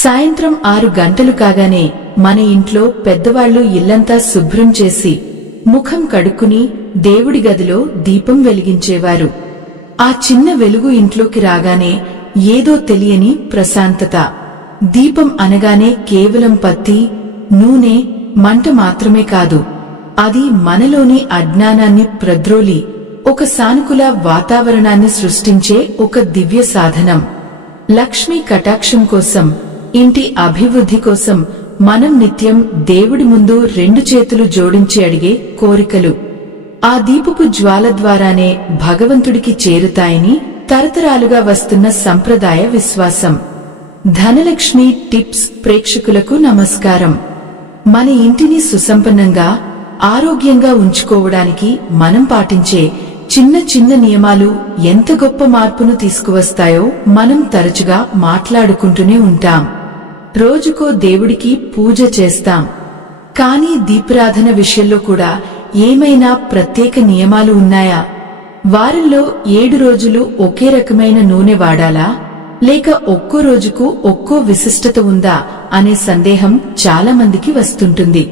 సాయంత్రం 6 గంటలు కాగానే మన ఇంట్లో పెద్దవాళ్లు ఇల్లంతా శుభ్రం చేసి ముఖం కడుక్కుని దేవుడి గదిలో దీపం వెలిగించేవారు. ఆ చిన్న వెలుగు ఇంట్లోకి రాగానే ఏదో తెలియని ప్రశాంతత. దీపం అనగానే కేవలం పత్తి, నూనె, మంట మాత్రమే కాదు, అది మనలోని అజ్ఞానాన్ని ప్రద్రోలి ఒక సానుకూల వాతావరణాన్ని సృష్టించే ఒక దివ్య సాధనం. లక్ష్మీ కటాక్షం కోసం, ఇంటి అభివృద్ధి కోసం మనం నిత్యం దేవుడి ముందు 2 చేతులు జోడించి అడిగే కోరికలు ఆ దీపపు జ్వాల ద్వారానే భగవంతుడికి చేరుతాయని తరతరాలుగా వస్తున్న సంప్రదాయ విశ్వాసం. ధనలక్ష్మి టిప్స్ ప్రేక్షకులకు నమస్కారం. మన ఇంటిని సుసంపన్నంగా, ఆరోగ్యంగా ఉంచుకోవడానికి మనం పాటించే చిన్న చిన్న నియమాలు ఎంత గొప్ప మార్పును తీసుకువస్తాయో మనం తరచుగా మాట్లాడుకుంటూనే ఉంటాం. రోజుకో దేవుడికి పూజ చేస్తాం. కానీ దీపారాధన విషయంలో కూడా ఏమైనా ప్రత్యేక నియమాలు ఉన్నాయా? వారంలో 7 రోజులు ఒకే రకమైన నూనె వాడాలా, లేక ఒక్కో రోజుకు ఒక్కో విశిష్టత ఉందా అనే సందేహం చాలా మందికి వస్తుంటుంది.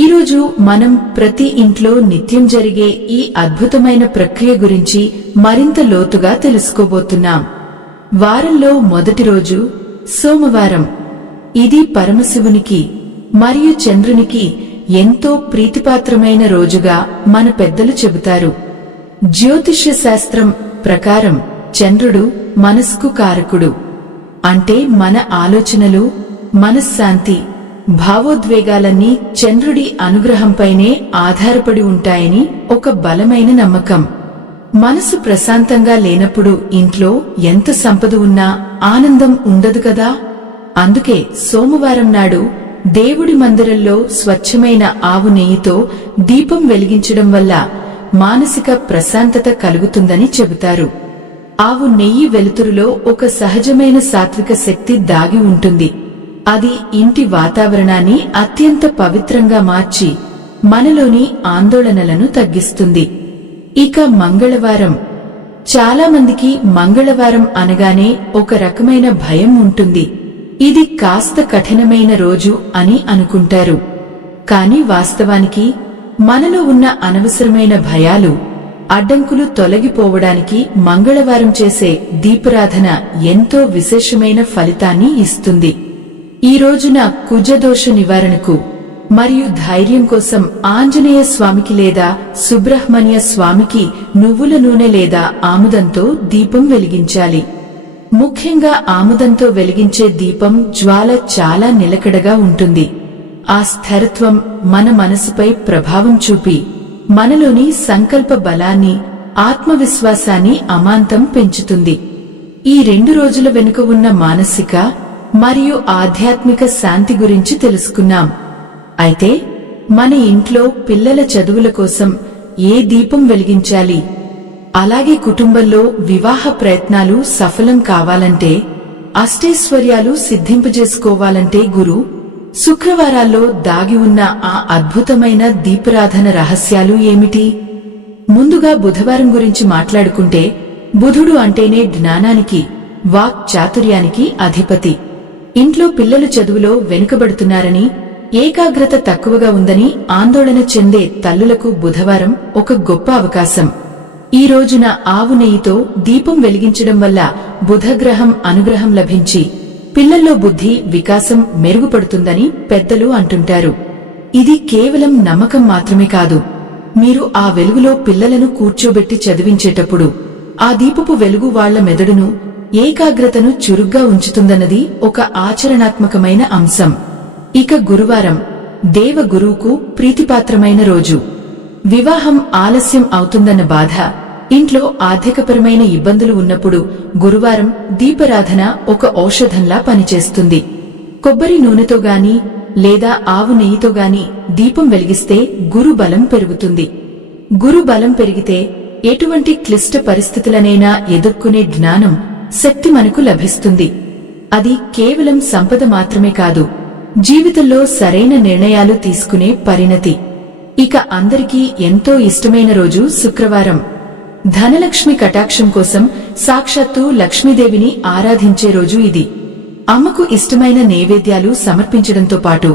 ఈరోజు మనం ప్రతి ఇంట్లో నిత్యం జరిగే ఈ అద్భుతమైన ప్రక్రియ గురించి మరింత లోతుగా తెలుసుకోబోతున్నాం. వారంలో మొదటి రోజు సోమవారం. ఇది పరమశివునికి మరియు చంద్రునికి ఎంతో ప్రీతిపాత్రమైన రోజుగా మన పెద్దలు చెబుతారు. జ్యోతిష్య శాస్త్రం ప్రకారం చంద్రుడు మనస్కు కారకుడు. అంటే మన ఆలోచనలు, మనశ్శాంతి, భావోద్వేగాలన్నీ చంద్రుడి అనుగ్రహంపైనే ఆధారపడి ఉంటాయని ఒక బలమైన నమ్మకం. మనసు ప్రశాంతంగా లేనప్పుడు ఇంట్లో ఎంత సంపద ఉన్నా ఆనందం ఉండదు కదా. అందుకే సోమవారం నాడు దేవుడి మందిరంలో స్వచ్ఛమైన ఆవు నెయ్యితో దీపం వెలిగించడం వల్ల మానసిక ప్రశాంతత కలుగుతుందని చెబుతారు. ఆవు నెయ్యి వెలుతురులో ఒక సహజమైన సాత్విక శక్తి దాగి ఉంటుంది. అది ఇంటి వాతావరణాన్ని అత్యంత పవిత్రంగా మార్చి మనలోని ఆందోళనలను తగ్గిస్తుంది. ఇక మంగళవారం. చాలా మందికి మంగళవారం అనగానే ఒక రకమైన భయం ఉంటుంది. ఇది కాస్త కఠినమైన రోజు అని అనుకుంటారు. కాని వాస్తవానికి మనలో ఉన్న అనవసరమైన భయాలు, అడ్డంకులు తొలగిపోవడానికి మంగళవారం చేసే దీపారాధన ఎంతో విశేషమైన ఫలితాన్ని ఇస్తుంది. ఈ రోజున కుజదోష నివారణకు మరియు ధైర్యం కోసం ఆంజనేయ స్వామికి లేదా సుబ్రహ్మణ్య స్వామికి నువ్వుల నూనె లేదా ఆముదంతో దీపం వెలిగించాలి. ముఖ్యంగా ఆముదంతో వెలిగించే దీపం జ్వాల చాలా నిలకడగా ఉంటుంది. ఆ స్థిరత్వం మన మనసుపై ప్రభావం చూపి మనలోని సంకల్ప బలాన్ని, ఆత్మవిశ్వాసాన్ని అమాంతం పెంచుతుంది. ఈ 2 రోజుల వెనుక ఉన్న మానసిక మరియు ఆధ్యాత్మిక శాంతి గురించి తెలుసుకున్నాం. అయితే మన ఇంట్లో పిల్లల చదువుల కోసం ఏ దీపం వెలిగించాలి? అలాగే కుటుంబంలో వివాహ ప్రయత్నాలు సఫలం కావాలంటే, అష్టైశ్వర్యాలు సిద్ధింపజేసుకోవాలంటే గురు, శుక్రవారాల్లో దాగి ఉన్న ఆ అద్భుతమైన దీపారాధన రహస్యాలు ఏమిటి? ముందుగా బుధవారం గురించి మాట్లాడుకుంటే, బుధుడు అంటేనే జ్ఞానానికి, వాక్ చాతుర్యానికి అధిపతి. ఇంట్లో పిల్లలు చదువులో వెనుకబడుతున్నారని, ఏకాగ్రత తక్కువగా ఉందని ఆందోళన చెందే తల్లులకు బుధవారం ఒక గొప్ప అవకాశం. ఈ రోజున ఆవు నెయ్యితో దీపం వెలిగించడం వల్ల బుధగ్రహం అనుగ్రహం లభించి పిల్లల్లో బుద్ధి వికాసం మెరుగుపడుతుందని పెద్దలు అంటుంటారు. ఇది కేవలం నమ్మకం మాత్రమే కాదు. మీరు ఆ వెలుగులో పిల్లలను కూర్చోబెట్టి చదివించేటప్పుడు ఆ దీపపు వెలుగు వాళ్ల మెదడును, ఏకాగ్రతను చురుగ్గా ఉంచుతుందన్నది ఒక ఆచరణాత్మకమైన అంశం. ఇక గురువారం దేవ గురువుకు ప్రీతిపాత్రమైన రోజు. వివాహం ఆలస్యం అవుతుందన్న బాధ, ఇంట్లో ఆర్థికపరమైన ఇబ్బందులు ఉన్నప్పుడు గురువారం దీపారాధన ఒక ఔషధంలా పనిచేస్తుంది. కొబ్బరి నూనెతో గాని లేదా ఆవు నెయ్యితో గాని దీపం వెలిగిస్తే గురు బలం పెరుగుతుంది. గురు బలం పెరిగితే ఎటువంటి క్లిష్ట పరిస్థితులనైనా ఎదుర్కొనే జ్ఞానం, శక్తి మనకు లభిస్తుంది. అది కేవలం సంపద మాత్రమే కాదు, జీవితంలో సరైన నిర్ణయాలు తీసుకునే పరిణతి. ఇక అందరికీ ఎంతో ఇష్టమైన రోజు శుక్రవారం. ధనలక్ష్మి కటాక్షం కోసం సాక్షాత్తు లక్ష్మీదేవిని ఆరాధించే రోజు ఇది. అమ్మకు ఇష్టమైన నైవేద్యాలు సమర్పించడంతో పాటు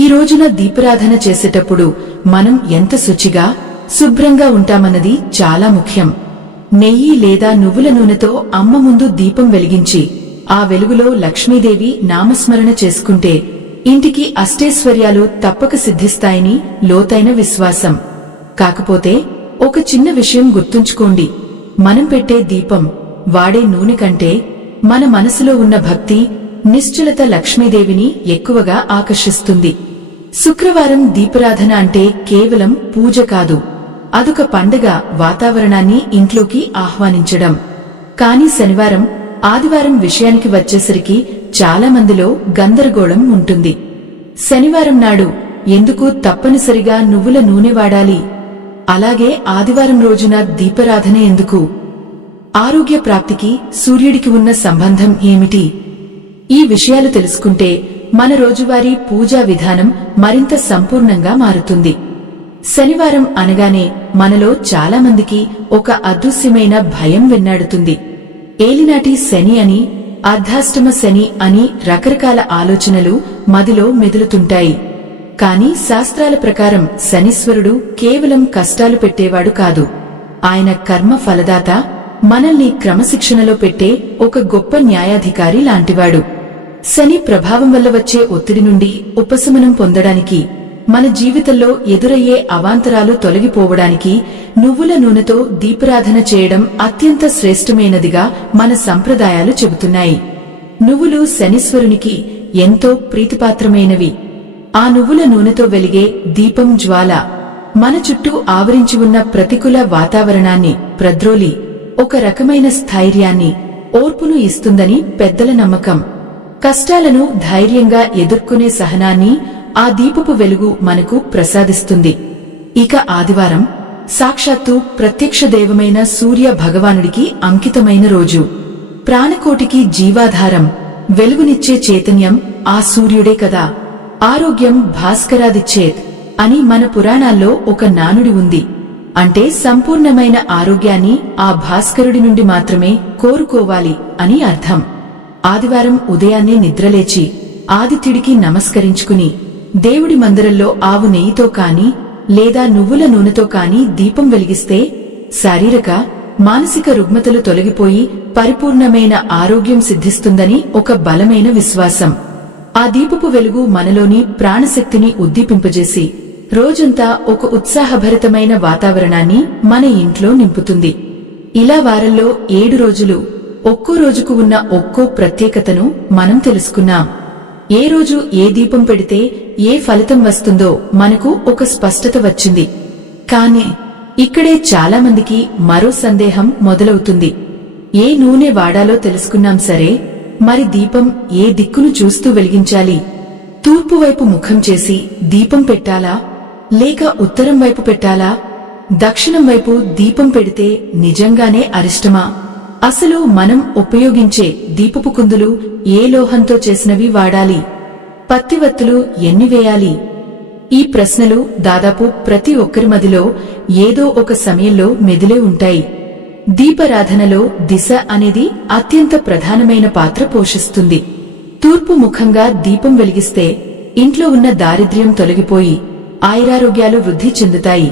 ఈ రోజున దీపారాధన చేసేటప్పుడు మనం ఎంత శుచిగా శుభ్రంగా ఉంటామన్నది చాలా ముఖ్యం. నెయ్యి లేదా నువ్వుల నూనెతో అమ్మ ముందు దీపం వెలిగించి ఆ వెలుగులో లక్ష్మీదేవి నామస్మరణ చేసుకుంటే ఇంటికి అష్టైశ్వర్యాలు తప్పక సిద్ధిస్తాయని లోతైన విశ్వాసం. కాకపోతే ఒక చిన్న విషయం గుర్తుంచుకోండి, మనం పెట్టే దీపం, వాడే నూనె కంటే మన మనసులో ఉన్న భక్తి, నిశ్చలత లక్ష్మీదేవిని ఎక్కువగా ఆకర్షిస్తుంది. శుక్రవారం దీపారాధన అంటే కేవలం పూజ కాదు, అదొక పండగ వాతావరణాన్ని ఇంట్లోకి ఆహ్వానించడం. కానీ శనివారం, ఆదివారం విషయానికి వచ్చేసరికి చాలా మందిలో గందరగోళం ఉంటుంది. శనివారం నాడు ఎందుకు తప్పనిసరిగా నువ్వుల నూనె వాడాలి? అలాగే ఆదివారం రోజున దీపారాధన ఎందుకు? ఆరోగ్య ప్రాప్తికి సూర్యుడికి ఉన్న సంబంధం ఏమిటి? ఈ విషయాలు తెలుసుకుంటే మన రోజువారీ పూజా విధానం మరింత సంపూర్ణంగా మారుతుంది. శనివారం అనగానే మనలో చాలా మందికి ఒక అదృశ్యమైన భయం వెన్నాడుతుంది. ఏలినాటి శని అని, అర్ధాష్టమ శని అని రకరకాల ఆలోచనలు మదిలో మెదులుతుంటాయి. కాని శాస్త్రాల ప్రకారం శనీశ్వరుడు కేవలం కష్టాలు పెట్టేవాడు కాదు. ఆయన కర్మ ఫలదాత, మనల్ని క్రమశిక్షణలో పెట్టే ఒక గొప్ప న్యాయాధికారి లాంటివాడు. శని ప్రభావం వల్ల వచ్చే ఒత్తిడి నుండి ఉపశమనం పొందడానికి, మన జీవితంలో ఎదురయ్యే అవాంతరాలు తొలగిపోవడానికి నువ్వుల నూనెతో దీపారాధన చేయడం అత్యంత శ్రేష్టమైనదిగా మన సంప్రదాయాలు చెబుతున్నాయి. నువ్వులు శనీశ్వరునికి ఎంతో ప్రీతిపాత్రమైనవి. ఆ నువ్వుల నూనెతో వెలిగే దీపం జ్వాల మన చుట్టూ ఆవరించి ఉన్న ప్రతికూల వాతావరణాన్ని ప్రద్రోలి ఒక రకమైన స్థైర్యాన్ని, ఓర్పును ఇస్తుందని పెద్దల నమ్మకం. కష్టాలను ధైర్యంగా ఎదుర్కొనే సహనాన్ని ఆ దీపపు వెలుగు మనకు ప్రసాదిస్తుంది. ఇక ఆదివారం సాక్షాత్తు ప్రత్యక్ష దైవమైన సూర్య భగవానుడికి అంకితమైన రోజు. ప్రాణకోటికి జీవాధారం, వెలుగునిచ్చే చైతన్యం ఆ సూర్యుడే కదా. ఆరోగ్యం భాస్కరాదిచ్చేత్ అని మన పురాణాల్లో ఒక నానుడి ఉంది. అంటే సంపూర్ణమైన ఆరోగ్యాన్ని ఆ భాస్కరుడి నుండి మాత్రమే కోరుకోవాలి అని అర్థం. ఆదివారం ఉదయాన్నే నిద్రలేచి ఆదిత్యుడికి నమస్కరించుకుని దేవుడి మందిరంలో ఆవు నెయ్యితో కాని లేదా నువ్వుల నూనెతో కాని దీపం వెలిగిస్తే శారీరక, మానసిక రుగ్మతలు తొలగిపోయి పరిపూర్ణమైన ఆరోగ్యం సిద్ధిస్తుందని ఒక బలమైన విశ్వాసం. ఆ దీపపు వెలుగు మనలోని ప్రాణశక్తిని ఉద్దీపింపజేసి రోజంతా ఒక ఉత్సాహభరితమైన వాతావరణాన్ని మన ఇంట్లో నింపుతుంది. ఇలా వారంలో 7 రోజులు ఒక్కో రోజుకు ఉన్న ఒక్కో ప్రత్యేకతను మనం తెలుసుకున్నాం. ఏ రోజు ఏ దీపం పెడితే ఏ ఫలితం వస్తుందో మనకు ఒక స్పష్టత వచ్చింది. కానీ ఇక్కడే చాలా మందికి మరో సందేహం మొదలవుతుంది. ఏ నూనె వాడాలో తెలుసుకున్నాం సరే, మరి దీపం ఏ దిక్కును చూస్తూ వెలిగించాలి? తూర్పు వైపు ముఖం చేసి దీపం పెట్టాలా, లేక ఉత్తరం వైపు పెట్టాలా? దక్షిణం వైపు దీపం పెడితే నిజంగానే అరిష్టమా? అసలు మనం ఉపయోగించే దీపపు కుందులు ఏ లోహంతో చేసినవి వాడాలి? పత్తివత్తులు ఎన్ని వేయాలి? ఈ ప్రశ్నలు దాదాపు ప్రతి ఒక్కరి మదిలో ఏదో ఒక సమయంలో మెదిలే ఉంటాయి. దీపారాధనలో దిశ అనేది అత్యంత ప్రధానమైన పాత్ర పోషిస్తుంది. తూర్పు ముఖంగా దీపం వెలిగిస్తే ఇంట్లో ఉన్న దారిద్ర్యం తొలగిపోయి ఆయురారోగ్యాలు వృద్ధి చెందుతాయి.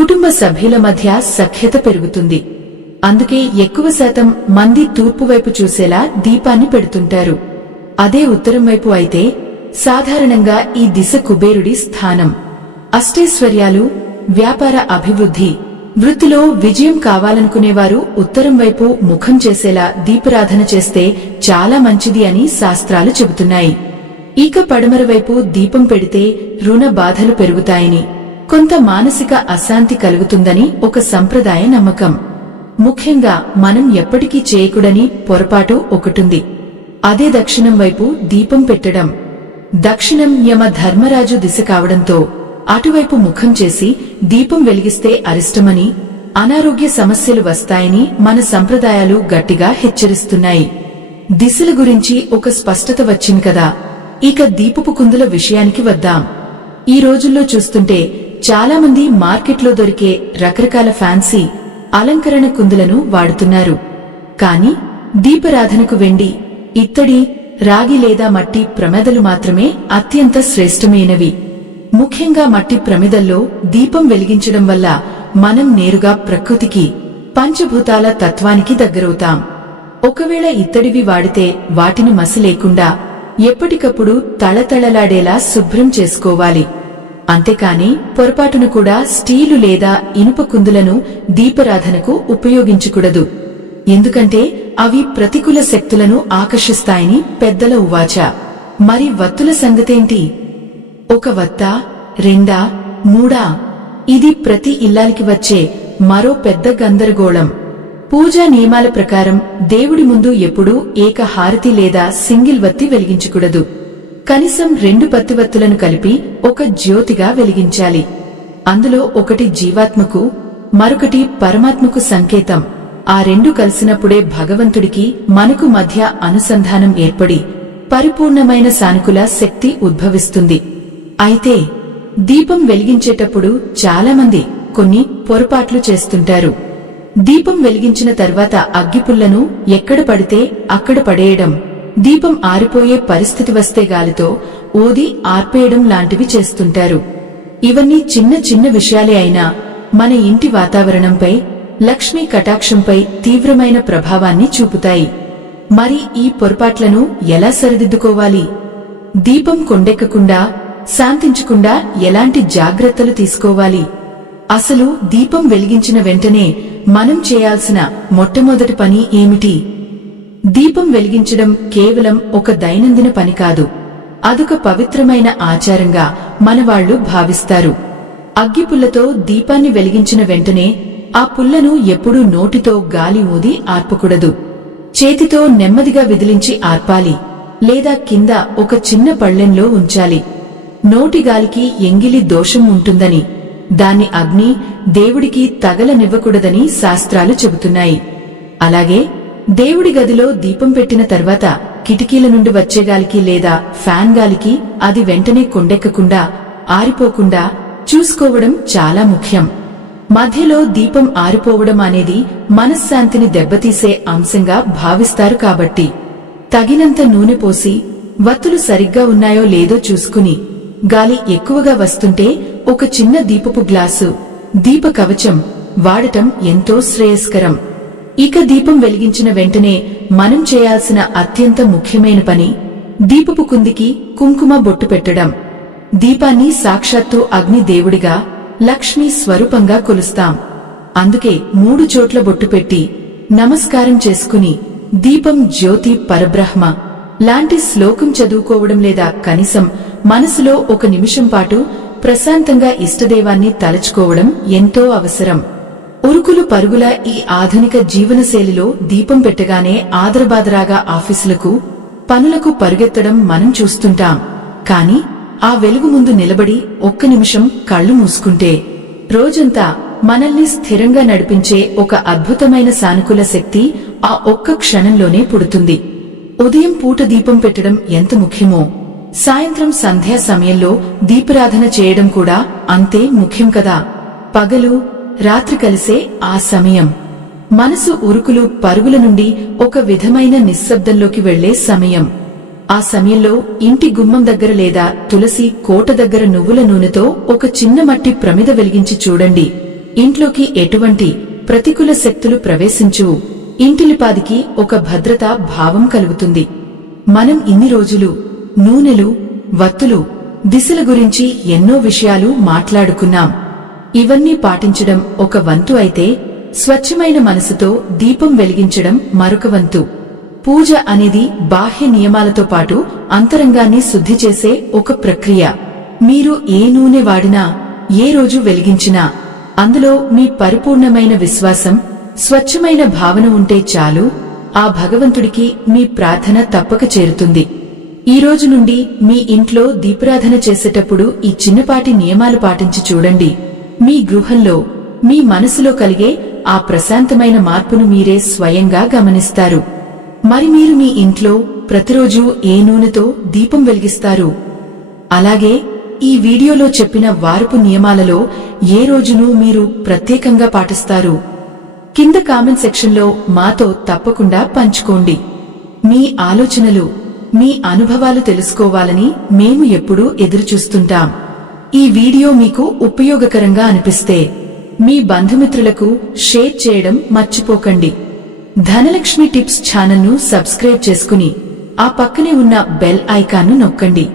కుటుంబ సభ్యుల మధ్య సఖ్యత పెరుగుతుంది. అందుకే ఎక్కువ శాతం మంది తూర్పు వైపు చూసేలా దీపాన్ని పెడుతుంటారు. అదే ఉత్తరం వైపు అయితే సాధారణంగా ఈ దిశ కుబేరుడి స్థానం. అష్టైశ్వర్యాలు, వ్యాపార అభివృద్ధి, వృత్తిలో విజయం కావాలనుకునేవారు ఉత్తరం వైపు ముఖం చేసేలా దీపారాధన చేస్తే చాలా మంచిది అని శాస్త్రాలు చెబుతున్నాయి. ఇక పడమర వైపు దీపం పెడితే రుణ బాధలు పెరుగుతాయని, కొంత మానసిక అశాంతి కలుగుతుందని ఒక సంప్రదాయ నమ్మకం. ముఖ్యంగా మనం ఎప్పటికీ చేయకూడని పొరపాటు ఒకటుంది. అదే దక్షిణం వైపు దీపం పెట్టడం. దక్షిణం యమ ధర్మరాజు దిశ కావడంతో అటువైపు ముఖం చేసి దీపం వెలిగిస్తే అరిష్టమని, అనారోగ్య సమస్యలు వస్తాయని మన సంప్రదాయాలు గట్టిగా హెచ్చరిస్తున్నాయి. దిశల గురించి ఒక స్పష్టత వచ్చింది కదా. ఇక దీపపు కుందుల విషయానికి వద్దాం. ఈ రోజుల్లో చూస్తుంటే చాలా మంది మార్కెట్లో దొరికే రకరకాల ఫ్యాన్సీ అలంకరణ కుందులను వాడుతున్నారు. కాని దీపారాధనకు వెండి, ఇత్తడి, రాగి లేదా మట్టి ప్రమిదలు మాత్రమే అత్యంత శ్రేష్టమైనవి. ముఖ్యంగా మట్టి ప్రమిదల్లో దీపం వెలిగించడం వల్ల మనం నేరుగా ప్రకృతికి, పంచభూతాల తత్వానికి దగ్గరవుతాం. ఒకవేళ ఇత్తడివి వాడితే వాటిని మసి లేకుండా ఎప్పటికప్పుడు తళతళలాడేలా శుభ్రం చేసుకోవాలి. అంతేకాని పొరపాటున కూడా స్టీలు లేదా ఇనుప కుందులను దీపారాధనకు ఉపయోగించకూడదు. ఎందుకంటే అవి ప్రతికూల శక్తులను ఆకర్షిస్తాయని పెద్దల ఉవాచ. మరి వత్తుల సంగతేంటి? ఒక వత్తా, రెండా, మూడా? ఇది ప్రతి ఇల్లాలికి వచ్చే మరో పెద్ద గందరగోళం. పూజా నియమాల ప్రకారం దేవుడి ముందు ఎప్పుడూ ఏక హారతి లేదా సింగిల్ వత్తి వెలిగించకూడదు. కనీసం 2 పత్తివత్తులను కలిపి ఒక జ్యోతిగా వెలిగించాలి. అందులో ఒకటి జీవాత్మకు, మరొకటి పరమాత్మకు సంకేతం. ఆ 2 కలిసినప్పుడే భగవంతుడికి మనకు మధ్య అనుసంధానం ఏర్పడి పరిపూర్ణమైన సానుకూల శక్తి ఉద్భవిస్తుంది. అయితే దీపం వెలిగించేటప్పుడు చాలామంది కొన్ని పొరపాట్లు చేస్తుంటారు. దీపం వెలిగించిన తర్వాత అగ్గిపుల్లను ఎక్కడ పడితే అక్కడ పడేయడం, దీపం ఆరిపోయే పరిస్థితి వస్తే గాలితో ఊది ఆర్పేయడం లాంటివి చేస్తుంటారు. ఇవన్నీ చిన్న చిన్న విషయాలే అయినా మన ఇంటి వాతావరణంపై, లక్ష్మీ కటాక్షంపై తీవ్రమైన ప్రభావాన్ని చూపుతాయి. మరి ఈ పొరపాట్లను ఎలా సరిదిద్దుకోవాలి? దీపం కొండెక్కకుండా, శాంతించకుండా ఎలాంటి జాగ్రత్తలు తీసుకోవాలి? అసలు దీపం వెలిగించిన వెంటనే మనం చేయాల్సిన మొట్టమొదటి పని ఏమిటి? దీపం వెలిగించడం కేవలం ఒక దైనందిన పని కాదు. అదొక పవిత్రమైన ఆచారంగా మనవాళ్లు భావిస్తారు. అగ్గిపుల్లతో దీపాన్ని వెలిగించిన వెంటనే ఆ పుల్లను ఎప్పుడూ నోటితో గాలి ఊది ఆర్పకూడదు. చేతితో నెమ్మదిగా విదిలించి ఆర్పాలి, లేదా కింద ఒక చిన్న పళ్ళెంలో ఉంచాలి. నోటిగాలికి ఎంగిలి దోషం ఉంటుందని, దాన్ని అగ్ని దేవుడికి తగలనివ్వకూడదని శాస్త్రాలు చెబుతున్నాయి. అలాగే దేవుడి గదిలో దీపం పెట్టిన తర్వాత కిటికీల నుండి వచ్చే గాలికి లేదా ఫ్యాన్ గాలికి అది వెంటనే కొండెక్కకుండా, ఆరిపోకుండా చూసుకోవడం చాలా ముఖ్యం. మధ్యలో దీపం ఆరిపోవడం అనేది మనశ్శాంతిని దెబ్బతీసే అంశంగా భావిస్తారు. కాబట్టి తగినంత నూనె పోసి వత్తులు సరిగ్గా ఉన్నాయో లేదో చూసుకుని, గాలి ఎక్కువగా వస్తుంటే ఒక చిన్న దీపపు గ్లాసు, దీప కవచం వాడటం ఎంతో శ్రేయస్కరం. ఇక దీపం వెలిగించిన వెంటనే మనం చేయాల్సిన అత్యంత ముఖ్యమైన పని దీపపు కుందికి కుంకుమ బొట్టు పెట్టడం. దీపాన్ని సాక్షాత్తు అగ్ని దేవుడిగా, లక్ష్మీ స్వరూపంగా కొలుస్తాం. అందుకే 3 చోట్ల బొట్టు పెట్టి నమస్కారం చేసుకుని దీపం జ్యోతి పరబ్రహ్మ లాంటి శ్లోకం చదువుకోవడం, లేదా కనీసం మనసులో 1 నిమిషం పాటు ప్రశాంతంగా ఇష్టదేవాన్ని తలచుకోవడం ఎంతో అవసరం. ఉరుకులు పరుగుల ఈ ఆధునిక జీవనశైలిలో దీపం పెట్టగానే ఆదరబాదరాగా ఆఫీసులకు, పనులకు పరుగెత్తడం మనం చూస్తుంటాం. కాని ఆ వెలుగు ముందు నిలబడి 1 నిమిషం కళ్ళు మూసుకుంటే రోజంతా మనల్ని స్థిరంగా నడిపించే ఒక అద్భుతమైన సానుకూల శక్తి ఆ ఒక్క క్షణంలోనే పుడుతుంది. ఉదయం పూట దీపం పెట్టడం ఎంత ముఖ్యమో, సాయంత్రం సంధ్యా సమయంలో దీపారాధన చేయడం కూడా అంతే ముఖ్యం కదా. పగలు రాత్రి కలిసే ఆ సమయం మనసు ఉరుకులు పరుగుల నుండి ఒక విధమైన నిశ్శబ్దంలోకి వెళ్లే సమయం. ఆ సమయంలో ఇంటి గుమ్మం దగ్గర లేదా తులసి కోట దగ్గర నువ్వుల నూనెతో ఒక చిన్న మట్టి ప్రమిద వెలిగించి చూడండి. ఇంట్లోకి ఎటువంటి ప్రతికూల శక్తులు ప్రవేశించువు. ఇంటిలిపాదికి ఒక భద్రతా భావం కలుగుతుంది. మనం ఇన్ని రోజులు నూనెలు, వత్తులు, దిశల గురించి ఎన్నో విషయాలు మాట్లాడుకున్నాం. ఇవన్నీ పాటించడం ఒక వంతు అయితే, స్వచ్ఛమైన మనసుతో దీపం వెలిగించడం మరొక వంతు. పూజ అనేది బాహ్య నియమాలతో పాటు అంతరంగాన్ని శుద్ధి చేసే ఒక ప్రక్రియ. మీరు ఏ నూనె వాడినా, ఏ రోజు వెలిగించినా అందులో మీ పరిపూర్ణమైన విశ్వాసం, స్వచ్ఛమైన భావన ఉంటే చాలు. ఆ భగవంతుడికి మీ ప్రార్థన తప్పక చేరుతుంది. ఈ రోజు నుండి మీ ఇంట్లో దీపారాధన చేసేటప్పుడు ఈ చిన్నపాటి నియమాలు పాటించి చూడండి. మీ గృహంలో, మీ మనసులో కలిగే ఆ ప్రశాంతమైన మార్పును మీరే స్వయంగా గమనిస్తారు. మరి మీరు మీ ఇంట్లో ప్రతిరోజు ఏ నూనెతో దీపం వెలిగిస్తారు? అలాగే ఈ వీడియోలో చెప్పిన వారపు నియమాలలో ఏ రోజును మీరు ప్రత్యేకంగా పాటిస్తారు? కింద కామెంట్ సెక్షన్లో మాతో తప్పకుండా పంచుకోండి. మీ ఆలోచనలు, మీ అనుభవాలు తెలుసుకోవాలని మేము ఎప్పుడూ ఎదురుచూస్తుంటాం. ఈ వీడియో మీకు ఉపయోగకరంగా అనిపిస్తే మీ బంధుమిత్రులకు షేర్ చేయడం మర్చిపోకండి. ధనలక్ష్మి టిప్స్ ఛానల్ను సబ్స్క్రైబ్ చేసుకుని ఆ పక్కనే ఉన్న బెల్ ఐకాన్ను నొక్కండి.